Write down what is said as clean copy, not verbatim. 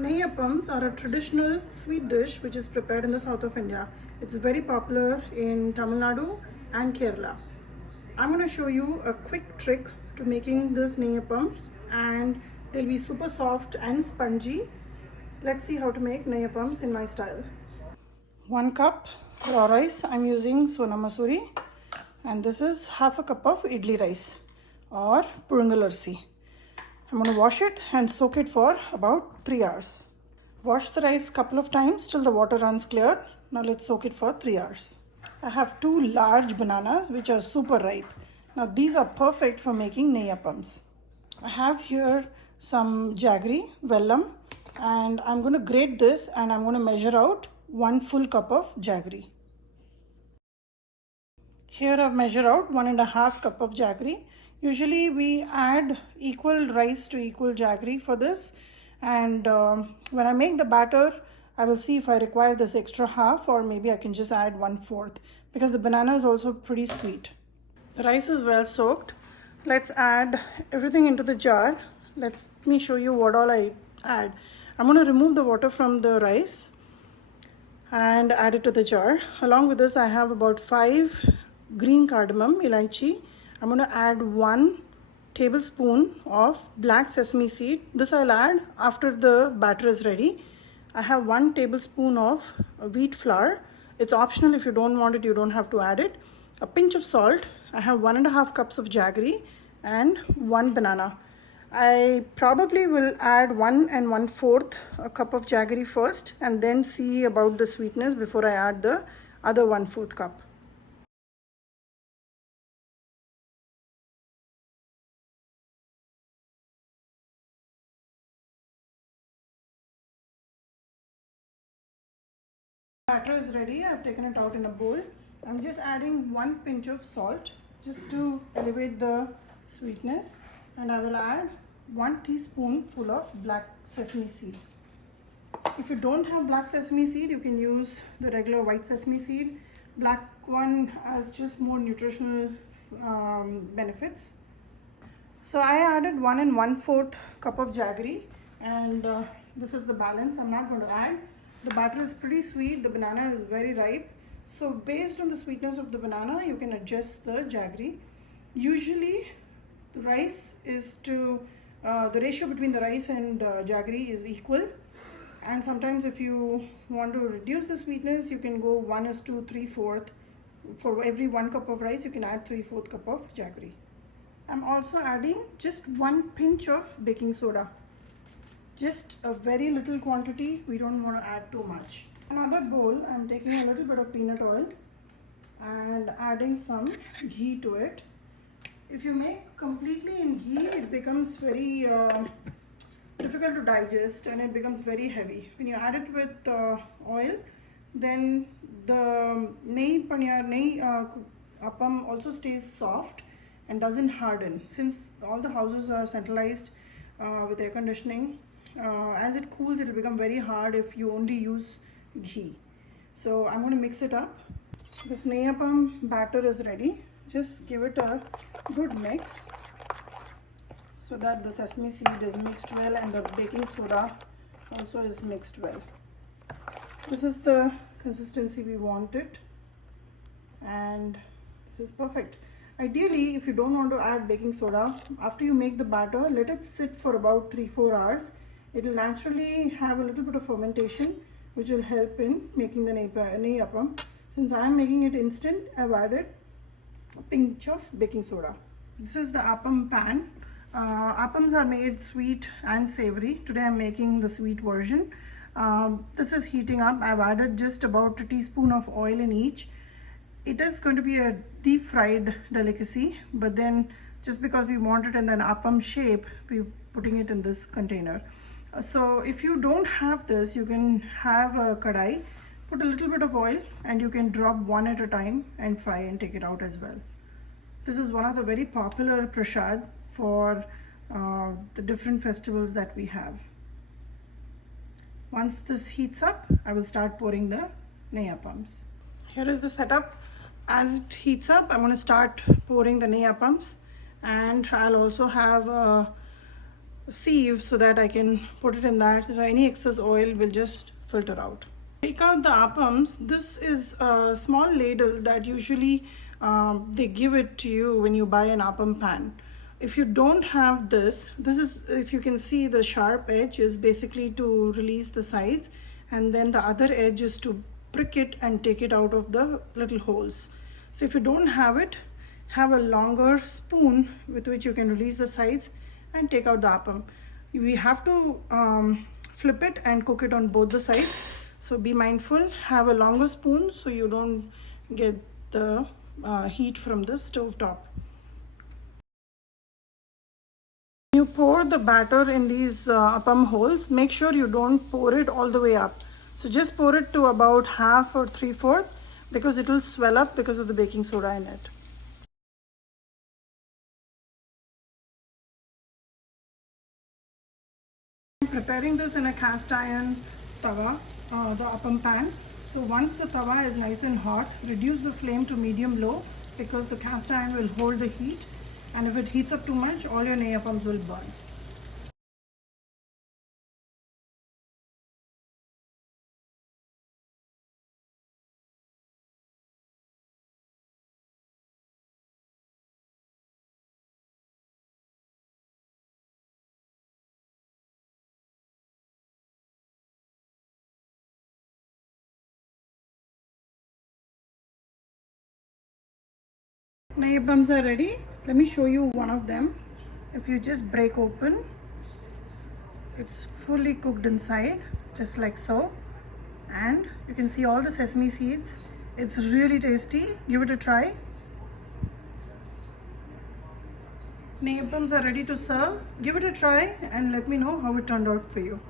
Appams are a traditional sweet dish which is prepared in the south of India. It's very popular in Tamil Nadu and Kerala. I'm going to show you a quick trick to making this Appam, and they'll be super soft and spongy. Let's see how to make Appams in my style. 1 cup raw rice. I'm using Sona Masuri, and this is half a cup of Idly rice or Purungalarsi. I'm going to wash it and soak it for about 3 hours. Wash the rice a couple of times till the water runs clear. Now let's soak it for 3 hours. I have 2 large bananas which are super ripe. Now these are perfect for making Appams. I have here some jaggery, vellam, and I'm going to grate this and I'm going to measure out 1 full cup of jaggery. Here I've measured out 1.5 cup of jaggery. Usually we add equal rice to equal jaggery for this, and when I make the batter I will see if I require this extra half, or maybe I can just add 1/4 because the banana is also pretty sweet. The rice is well soaked. Let's add everything into the jar. Let me show you what all I add. I'm going to remove the water from the rice and add it to the jar. Along with this I have about 5 green cardamom, elaichi. I'm going to add 1 tablespoon of black sesame seed. This I'll add after the batter is ready. I have 1 tablespoon of wheat flour. It's optional. If you don't want it, you don't have to add it. A pinch of salt. I have 1.5 cups of jaggery and 1 banana. I probably will add 1 1/4 a cup of jaggery first and then see about the sweetness before I add the other 1/4 cup. Batter is ready. I've taken it out in a bowl. I'm just adding 1 pinch of salt just to elevate the sweetness, and I will add 1 teaspoon full of black sesame seed. If you don't have black sesame seed, you can use the regular white sesame seed. Black one has just more nutritional benefits. So I added 1 1/4 cup of jaggery, and this is the balance. I'm not going to add. The batter is pretty sweet. The banana is very ripe. So based on the sweetness of the banana, you can adjust the jaggery. Usually the rice is the ratio between the rice and jaggery is equal. And sometimes if you want to reduce the sweetness, you can go 1:3/4. For every 1 cup of rice, you can add 3/4 cup of jaggery. I'm also adding just 1 pinch of baking soda. Just a very little quantity. We don't want to add too much. Another bowl, I'm taking a little bit of peanut oil and adding some ghee to it. If you make completely in ghee, it becomes very difficult to digest and it becomes very heavy. When you add it with oil, then the appam also stays soft and doesn't harden. Since all the houses are centralized with air conditioning, as it cools, it will become very hard if you only use ghee. So I'm going to mix it up. This appam batter is ready. Just give it a good mix so that the sesame seed is mixed well and the baking soda also is mixed well. This is the consistency we want it, and this is perfect. Ideally, if you don't want to add baking soda, after you make the batter, let it sit for about 3-4 hours. It will naturally have a little bit of fermentation, which will help in making the appam. Since I am making it instant, I've added a pinch of baking soda. This is the appam pan. Appams are made sweet and savory. Today I'm making the sweet version. This is heating up. I've added just about a teaspoon of oil in each. It is going to be a deep fried delicacy, but then just because we want it in an appam shape, we're putting it in this container. So if you don't have this, you can have a kadai, put a little bit of oil, and you can drop one at a time and fry and take it out as well. This is one of the very popular prasad for the different festivals that we have. Once this heats up, I will start pouring the appams. Here is the setup. As it heats up, I'm going to start pouring the appams, and I'll also have a sieve so that I can put it in that, so any excess oil will just filter out. Take out the appams. This is a small ladle that usually they give it to you when you buy an appam pan. If you don't have this is, if you can see, the sharp edge is basically to release the sides, and then the other edge is to prick it and take it out of the little holes. So if you don't have it, have a longer spoon with which you can release the sides and take out the appam. We have to flip it and cook it on both the sides, so be mindful. Have a longer spoon so you don't get the heat from the stove top. You pour the batter in these appam holes. Make sure you don't pour it all the way up. So just pour it to about half or 3/4, because it will swell up because of the baking soda in it. I'm preparing this in a cast iron tawa, the appam pan. So once the tawa is nice and hot, reduce the flame to medium-low, because the cast iron will hold the heat, and if it heats up too much, all your nehi appams will burn. Nehi appams are ready. Let me show you one of them. If you just break open, it's fully cooked inside, just like so, and you can see all the sesame seeds. It's really tasty. Give it a try. Nehi appams are ready to serve. Give it a try and let me know how it turned out for you.